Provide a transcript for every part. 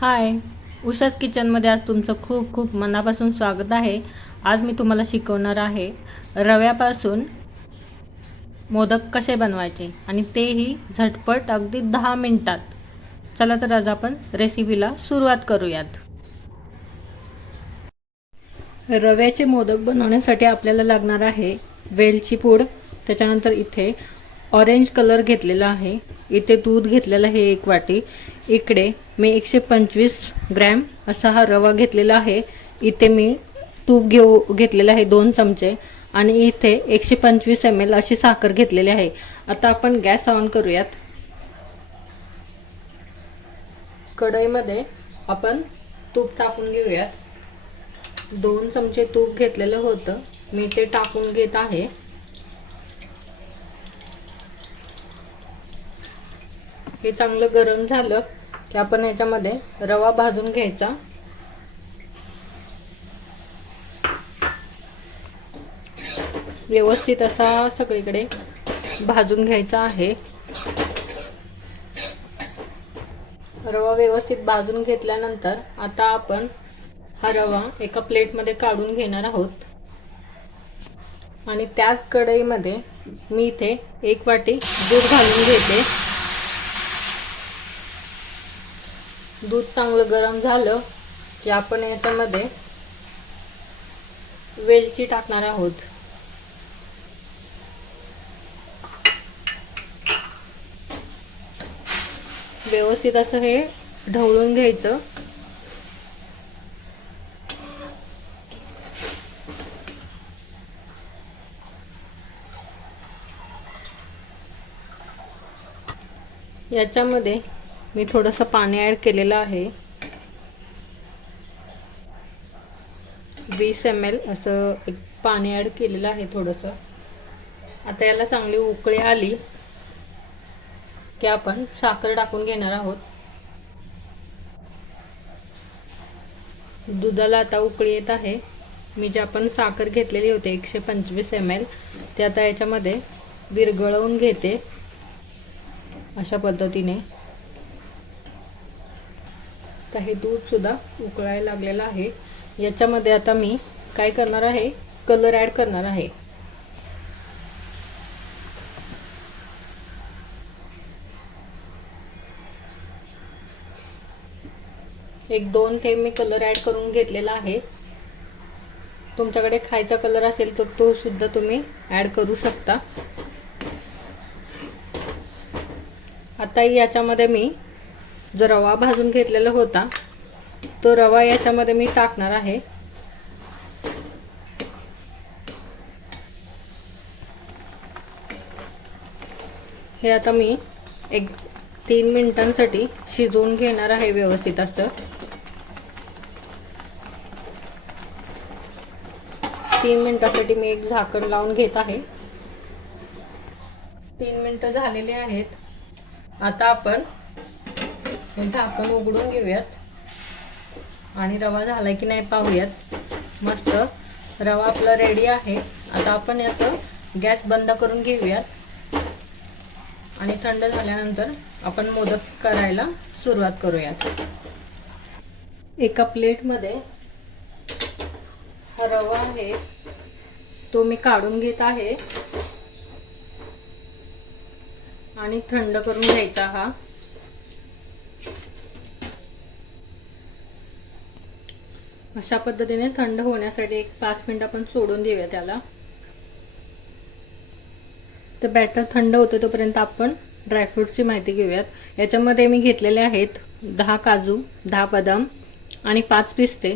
हाय, उषाच किचनमध्ये आज तुमचं खूप खूप मनापासून स्वागत आहे. आज मी तुम्हाला शिकवणार आहे रव्यापासून मोदक कसे बनवायचे आणि तेही झटपट अगदी 10 मिनिटात. चला तर आज आपण रेसिपीला सुरुवात करूयात. रव्याचे मोदक बनवण्यासाठी आपल्याला लागणार आहे वेलची पूड, त्याच्यानंतर इथे ऑरेंज कलर घेतलेला आहे, इथे दूध घेतलेलं आहे 1 वाटी, इकडे मी 125 ग्रॅम असा हा रवा घेतलेला आहे, इथे मी तूप घेतलेलं आहे 2 चमचे आणि इथे 125 ml अशी साखर घेतलेली आहे. आता आपण गॅस ऑन करूयात. कढईमध्ये आपण तूप टाकून घेऊयात. 2 चमचे तूप घेतलेलं होतं, मी ते टाकून घेत आहे. हे चांगलं गरम झालं की आपण याच्यामध्ये रवा भाजून घ्यायचा. व्यवस्थित असा सगळीकडे भाजून घ्यायचा आहे. रवा व्यवस्थित भाजून घेतल्यानंतर आता आपण हा रवा एका प्लेटमध्ये काढून घेणार आहोत आणि त्याच कढईमध्ये मी इथे 1 वाटी दूध घालून घेते. दूध चांगलं गरम झालं की आपण याच्यामध्ये वेलची टाकणार आहोत. व्यवस्थित असं हे ढवळून घ्यायचं. याच्यामध्ये मी थोडंसं पाणी ॲड केलेलं आहे, 20 ml असं एक पाणी ॲड केलेलं आहे थोडंसं. आता याला चांगली उकळी आली की आपण साखर टाकून घेणार आहोत. दुधाला आता उकळी येत आहे. मी जे आपण साखर घेतलेली होती 125 ml ते आता याच्यामध्ये विरघळवून घेते अशा पद्धतीने. तर हे दूध सुद्धा उकळायला लागलेलं आहे. याच्यामध्ये आता मी काय करणार आहे, कलर ॲड करणार आहे. एक 2 थेंब मी कलर ॲड करून घेतलेला आहे. तुमच्याकडे खायचा कलर असेल तर तो सुद्धा तुम्ही ॲड करू शकता. आता याच्यामध्ये मी जो रवा भाजून घेतलेला होता तो रवा याच्यामध्ये मी टाकणार आहे. हे आता मी एक 3 मिनिटांसाठी शिजवून घेणार आहे व्यवस्थित असं. 3 मिनिटांसाठी मी एक झाकण लावून घेत आहे. 3 मिनिटं झालेले आहेत. आता आपण झाकण उघडून घेऊयात आणि रवा झाला की नाही पाहूयात. मस्त रवा आपला रेडी आहे. आता आपण याचं गॅस बंद करून घेऊयात आणि थंड झाल्यानंतर आपण मोदक करायला सुरुवात करूयात. एका प्लेटमध्ये हा रवा आहे तो मी काढून घेत आहे आणि थंड करून घ्यायचा. हा अशा पद्धतीने थंड होण्यासाठी एक 5 मिनिट आपण सोडून देऊया त्याला. तर बॅटर थंड होते तोपर्यंत आपण ड्रायफ्रूटची माहिती घेऊयात. याच्यामध्ये मी घेतलेले आहेत 10 काजू, 10 बदाम आणि 5 पिस्ते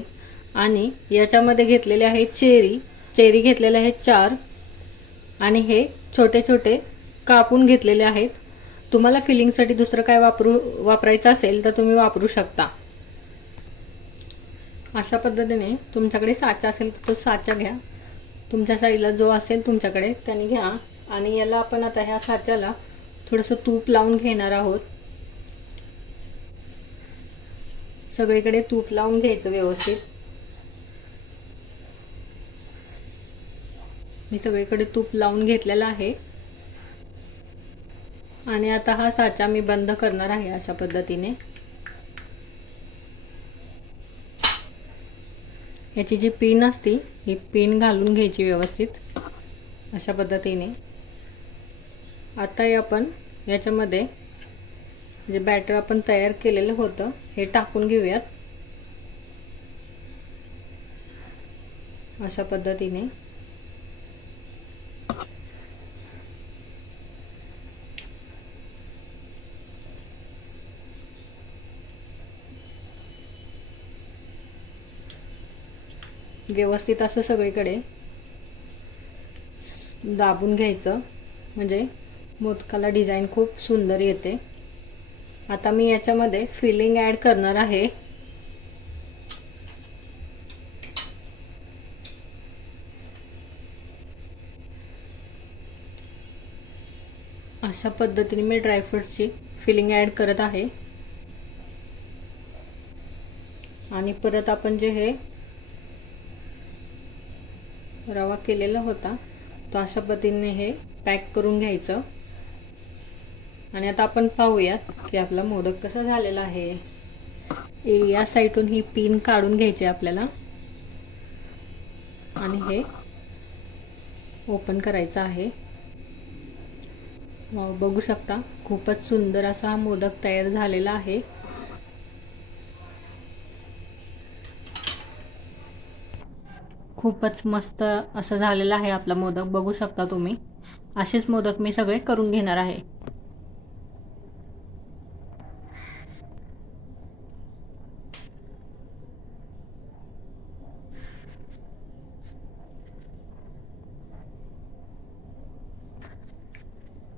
आणि याच्यामध्ये घेतलेले आहे चेरी घेतलेले आहेत 4 आणि हे छोटे छोटे कापून घेतलेले आहेत. तुम्हाला फिलिंगसाठी दुसरं काय वापरायचं असेल तर तुम्ही वापरू शकता. अशा पद्धतीने तुमच्याकडे साचा असेल तर तो साचा घ्या. तुमच्या साईडला जो असेल तुमच्याकडे त्याने घ्या आणि याला आपण आता ह्या साच्याला थोडंसं तूप लावून घेणार आहोत. सगळीकडे तूप लावून घ्यायचं व्यवस्थित. मी सगळीकडे तूप लावून घेतलेला आहे आणि आता हा साचा मी बंद करणार आहे अशा पद्धतीने. याची जी पिन असते ही पिन घालून घ्यायची व्यवस्थित अशा पद्धतीने. आता आपण याच्यामध्ये जे बॅटर आपण तयार केलेलं होतं हे टाकून घेऊयात अशा पद्धतीने. व्यवस्थित असं सगळीकडे दाबून घ्यायचं म्हणजे मोदकाला डिझाईन खूप सुंदर येते. आता मी याच्यामध्ये फिलिंग ॲड करणार आहे. अशा पद्धतीने मी ड्रायफ्रूटची फिलिंग ॲड करत आहे. आणि परत आपण जे हे रवा केलेला होता तो अशा पद्धतीने हे पॅक करून घ्यायचं. आणि आता आपण पाहूयात की आपला मोदक कसा झालेला आहे. या साईडून ही पिन काढून घ्यायची आपल्याला आणि हे ओपन करायचं आहे. बघू शकता खूपच सुंदर असा हा मोदक तयार झालेला आहे. खूपच मस्त असं झालेला आहे आपला मोदक. बघू शकता तुम्ही. असेच मोदक मी सगळे करून घेणार आहे.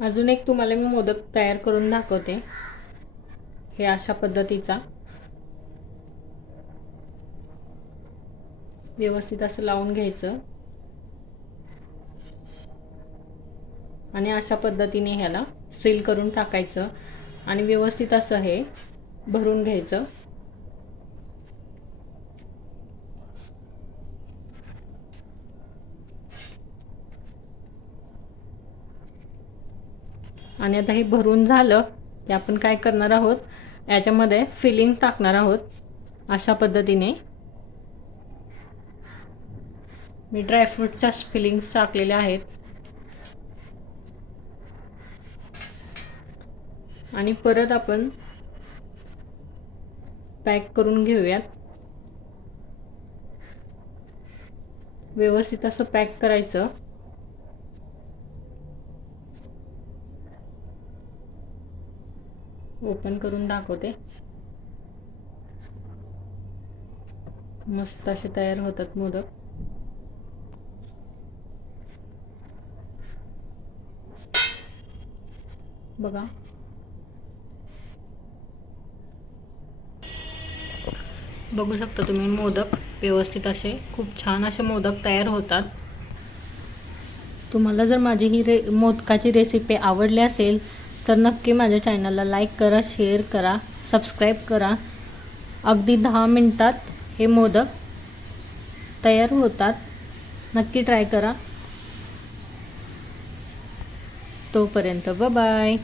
अजून एक तुम्हाला मी मोदक तयार करून दाखवते. हे अशा पद्धतीचा व्यवस्थित असं लावून घ्यायचं आणि अशा पद्धतीने ह्याला सील करून टाकायचं आणि व्यवस्थित असं हे भरून घ्यायचं. आणि आता हे भरून झालं की आपण काय करणार आहोत, याच्यामध्ये फिलिंग टाकणार आहोत. अशा पद्धतीने मी ड्रायफ्रूटच्या फिलिंग्स टाकलेल्या आहेत. आणि परत आपण पॅक करून घेऊयात. व्यवस्थित असं पॅक करायचं. ओपन करून दाखवते. मस्त असे तयार होतात मोदक. बघा बघू शकता तुम्ही मोदक व्यवस्थित असे खूप छान असे मोदक तयार होतात. तुम्हाला जर माझी ही मोदकाची रेसिपी आवडली असेल तर नक्की माझ्या चॅनलला लाईक करा, शेअर करा, सबस्क्राईब करा. अगदी 10 मिनिटात हे मोदक तयार होतात. नक्की ट्राय करा. तोपर्यंत बाय बाय.